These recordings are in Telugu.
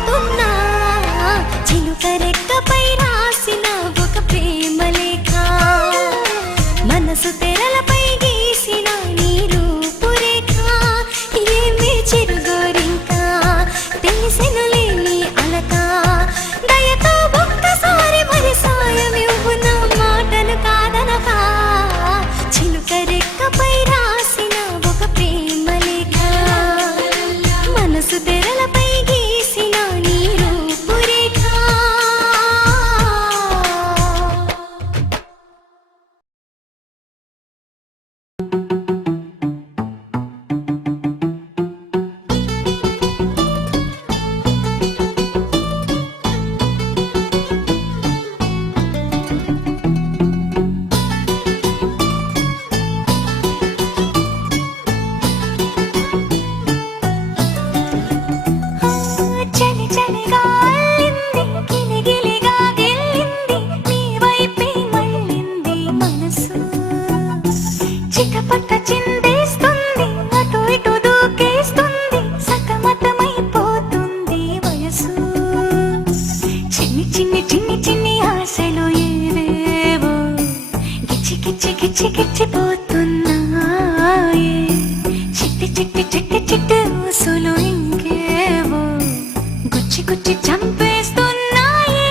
చదువుతున్నా చిలుక రెక్కపై రాసిన ఒక ప్రేమ లేఖ మనసు తెరలపై గీసిన నీ రూపురేఖ ఏమి చిరుగోరింకా తెలిసెనులే నీ అలక దయతో ఒక్కసారి మరి సాయం ఇవ్వు నా మాటను కాదనక చిలుక రెక్కపై రాసిన ఒక ప్రేమ లేఖ మనసు తెరలపై గీసిన నీ రూపురేఖ చలి చలిగా అల్లింది గిలిగిలిగా గెల్లింది నీ వైపే మళ్ళింది మనసు చిటపట చిందేస్తుంది అటు ఇటు దూకేస్తుంది సతమతమైపోతుంది వయసు చిన్ని చిన్ని చిన్ని చిన్ని ఆశలు ఏవేవో గిచ్చి గిచ్చి గిచ్చి గిచ్చిపోతున్నాయే చిట్టి చిట్టి చిట్టి చిట్టి ఊసులు ఇంకేవో గుచ్చి గుచ్చి చంపేస్తున్నాయే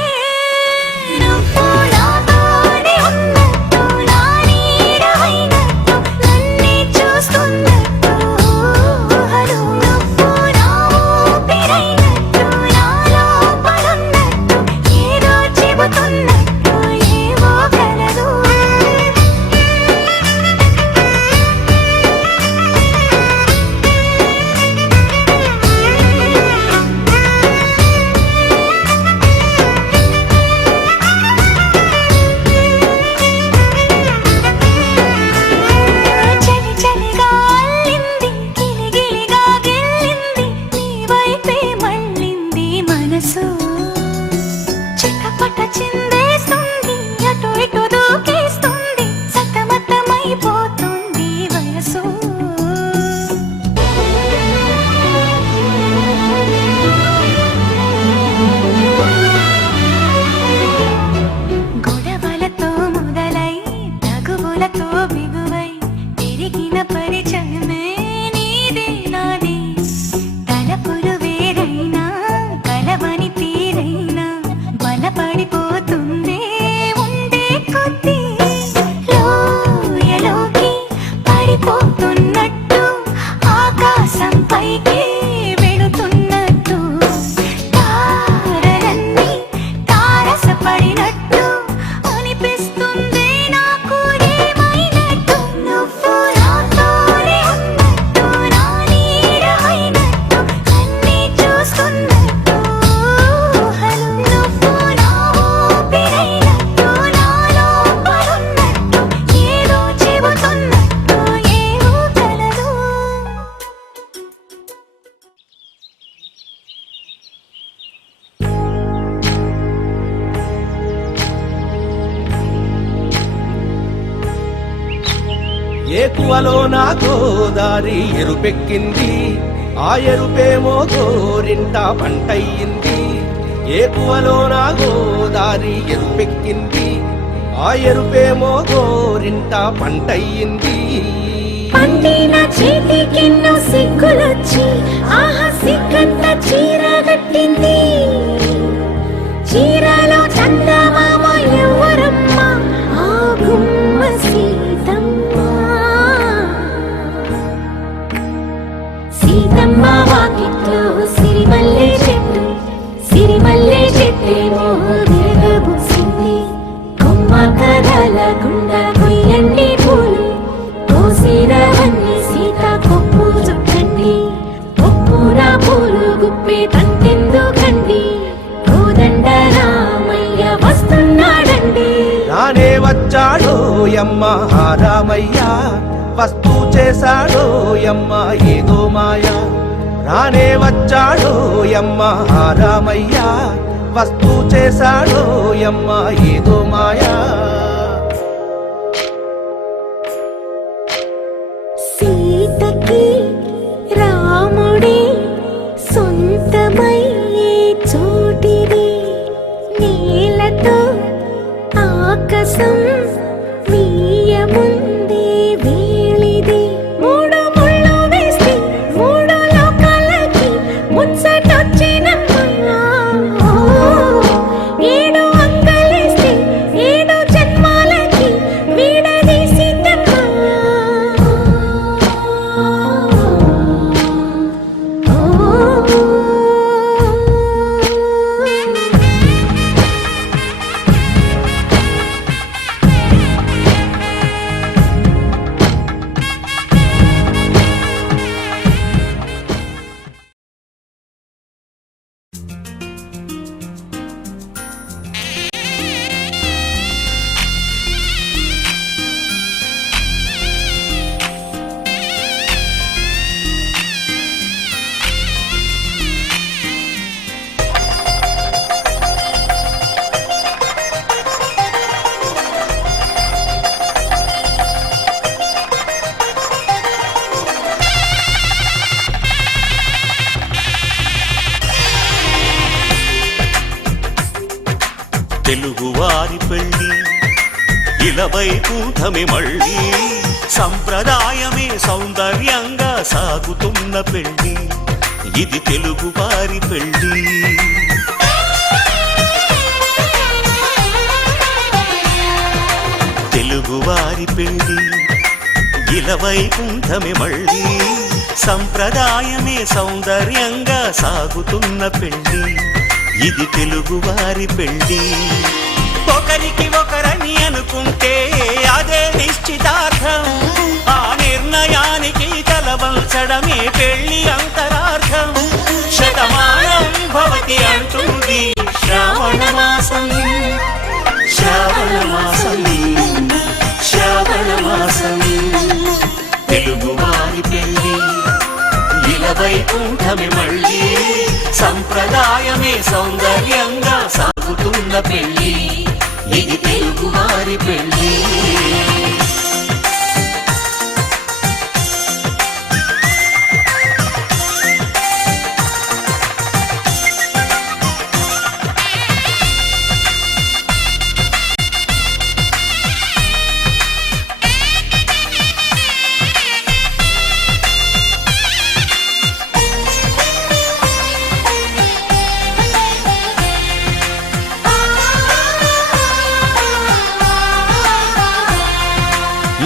నువ్వు నాతోనే ఉన్నట్టు నా నీడవైనట్టు నన్నే చూస్తున్నట్టు ఊహలు నువ్వు నా ఊపిరైనట్టు నా లోపలున్నట్టు ఏదో చెబుతున్నట్టు ఏవో కలదు చలి చలిగా అల్లింది గిలిగిలిగా గెల్లింది నీ వైపే మళ్ళింది మనసు చిటపట చిందేస్తుంది అటు ఇటు దూకేస్తుంది సతమతమైపోతుంది వయసు గొడవలతో మొదలై తగువులతో బిగువై తిరిగిన పరిచయమే నీదే నాది తలపులు వేరైనా కలవని తీరైనా బలపడిపోతుందే ఉండే కొద్దీ లోయలోకి పడిపోతున్నట్టు ఆకాశం పైకి వెళుతున్నట్టు తారలన్నీ తారసపడినట్టు అనిపిస్తుంది నాకు ఏమైనట్టు నువ్వు నాతోనే ఉన్నట్టు నా నీడవైనట్టు నన్నే చూస్తున్నట్టు ఊహలు నువ్వు నా ఊపిరైనట్టు నా లోపలున్నట్టు ఏదో చెబుతున్నట్టు ఏవో కలదు ఏకువలో నా గోదారి ఎరుపెక్కింది ఆ ఎరుపేమో గోరింట పంటయ్యింది ఏకువలో నా గోదారి ఎరుపెక్కింది ఆ ఎరుపేమో గోరింట పంటయ్యింది పండిన చేతికెన్నో సిగ్గులొచ్చి ఆహా సిగ్గంత చీర కట్టింది చీరలో చందమామ ఎవరమ్మ ఆ గుమ్మ సీతమ్మ సీతమ్మ వాకిట్లో సిరిమల్లె చెట్టేమో విరగబూసింది కొమ్మ కదలకుండా కొయ్యండి పూలు కోసిరవన్నీ సీత కొప్పు చుట్టండి కొప్పున పూలు గుప్పే తంతెందుకండి కోదండ రామయ్య వస్తున్నాడండి రానే వచ్చాడో యమ్మ రామయ్య వస్తూ చేశాడో యమ్మ ఏదో మాయ రానే వచ్చాడో యమ్మ రామయ్య వస్తూ చేశాడో యమ్మ ఏదో మాయా సీతకి రాముడే సొంతమయ్యే మాసం వీయముందే వేళిది మూడు ముళ్ళు వేస్తే మూడు లోకాలకి ముచ్చటొచ్చినమ్మా ఏడు అంగలేస్తే ఏడు జన్మాలకి వీడదీసిందమ్మా తెలుగువారి పెళ్ళి ఇలవై కూటమి మళ్ళీ సంప్రదాయమే సౌందర్యంగా సాగుతున్న పెళ్ళి ఇది తెలుగువారి పెళ్ళి తెలుగువారి పెళ్ళి ఇలవై కూటమి మళ్ళీ సంప్రదాయమే సౌందర్యంగా సాగుతున్న పెళ్ళి ఇది తెలుగువారి పెళ్ళి ఒకరికి ఒకరని అనుకుంటే అదే నిశ్చితార్థం ఆ నిర్ణయానికి తలవంచడమే పెళ్ళి అంతరార్థం శతమానం భవతి అంటుంది శ్రావణ మాసం శ్రావణ మాసం శ్రావణ మాసం తెలుగువారి పెళ్ళి ఇలవై కూటమి మళ్ళీ సంప్రదాయమే సౌందర్యంగా సాగుతున్న పెళ్ళి ఇది తెలుగువారి పెళ్ళి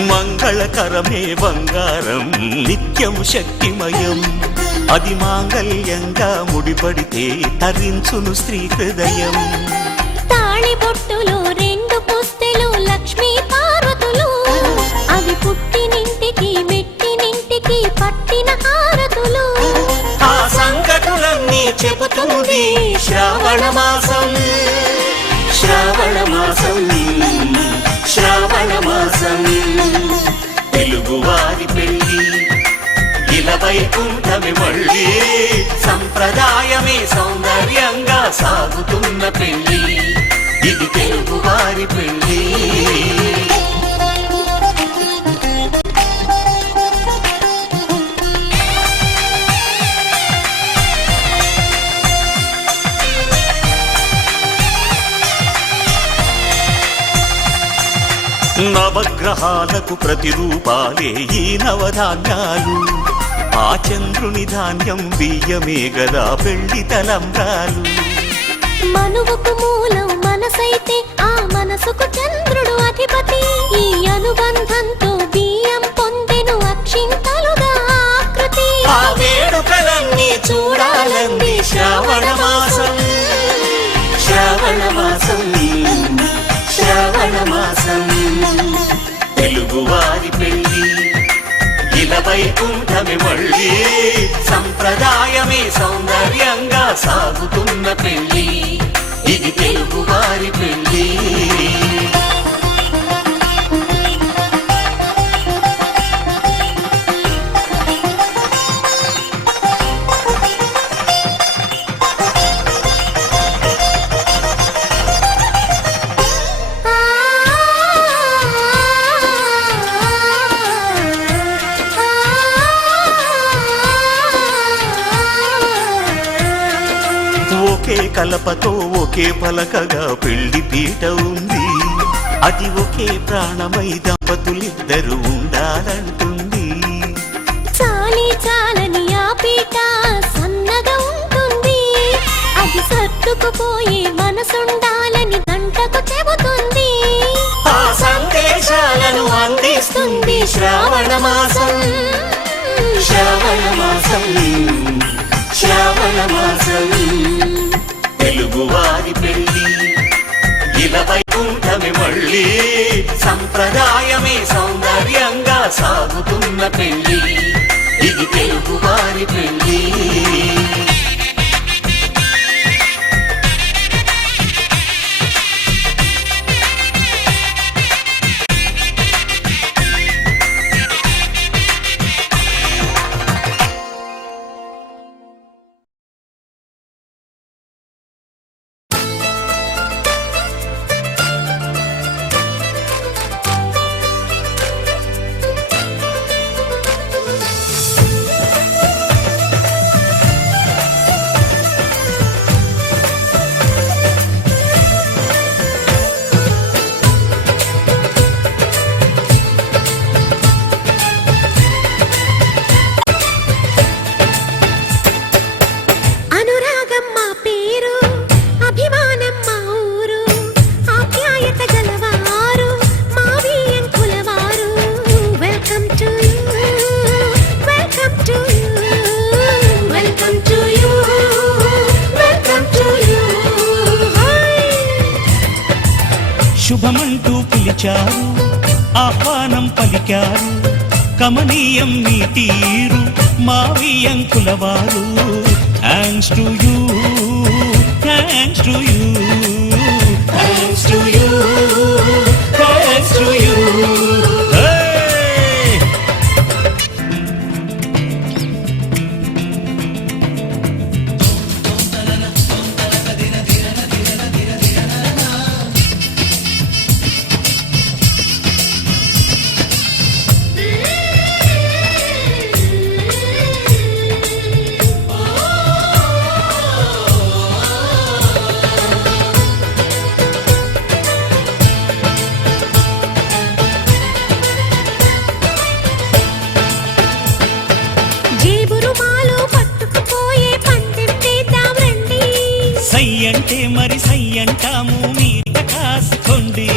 మంగళకరమే బంగారం నిత్యం శక్తిమయం అది మాంగళ్యంగా ముడిపడితే తరించును స్త్రీ హృదయం తాళి బొట్టులో రెండు పుస్తెలు లక్ష్మీ పార్వతులు అవి పుట్టినింటికి మెట్టినింటికి పట్టిన హారతులు ఆ సంగతులన్నీ చెబుతుంది శ్రావణ మాసం శ్రావణ మాసం శ్రావణ మాసం తెలుగువారి పెళ్ళి ఇలవై కూటమి మళ్ళీ సంప్రదాయమే సౌందర్యంగా సాగుతున్న పెళ్ళి ఇది తెలుగువారి పెళ్ళి నవగ్రహాలకు ప్రతిరూపాలే ఈ నవధాన్యాలు ఆ చంద్రుని ధాన్యం బియ్యమే గదా పెళ్లి తలంబ్రాలు మనువుకు మూలం మనసైతే ఆ మనసుకు చంద్రుడు అధిపతి ఈ అనుబంధంతో బియ్యం పొందెను అక్షింతలుగా ఆకృతి ఆ వేడుకలన్నీ చూడాలంది శ్రావణ మాసం శ్రావణ మాసం శ్రావణ మాసం తెలుగువారి పెళ్ళి ఇలవై కూటమి మళ్ళీ సంప్రదాయమే సౌందర్యంగా సాగుతున్న పెళ్ళి ఇది తెలుగువారి పెళ్ళి ఒకే కలపతో ఒకే పలకగా పెళ్లి పీట ఉంది అది ఒకే ప్రాణమై దంపతులిద్దరు ఉండాలంటుంది. చాలి చాలని ఆ పీట సన్నగా ఉంటుంది, అది సర్దుకుపోయే మనసుండాలని గంటకు చెబుతుంది. ఆ సందేశాలను అందిస్తుంది శ్రావణ మాసం, శ్రావణ మాసం, శ్రావణ మాసం. తెలుగువారి పెళ్లి ఇలా వైకుంఠమే మళ్ళీ, సంప్రదాయమే సౌందర్యంగా సాగుతున్న పెళ్లి, ఇది తెలుగువారి పెళ్లి. శుభమంటూ పిలిచారు, ఆహ్వానం పలికారు, కమనీయం నీ తీరు మావియంకుల వారు. Thanks to you, thanks to you, thanks to you, thanks to you. సై అంటే మరి సై అంటాము, మీరు కాసుకోండి.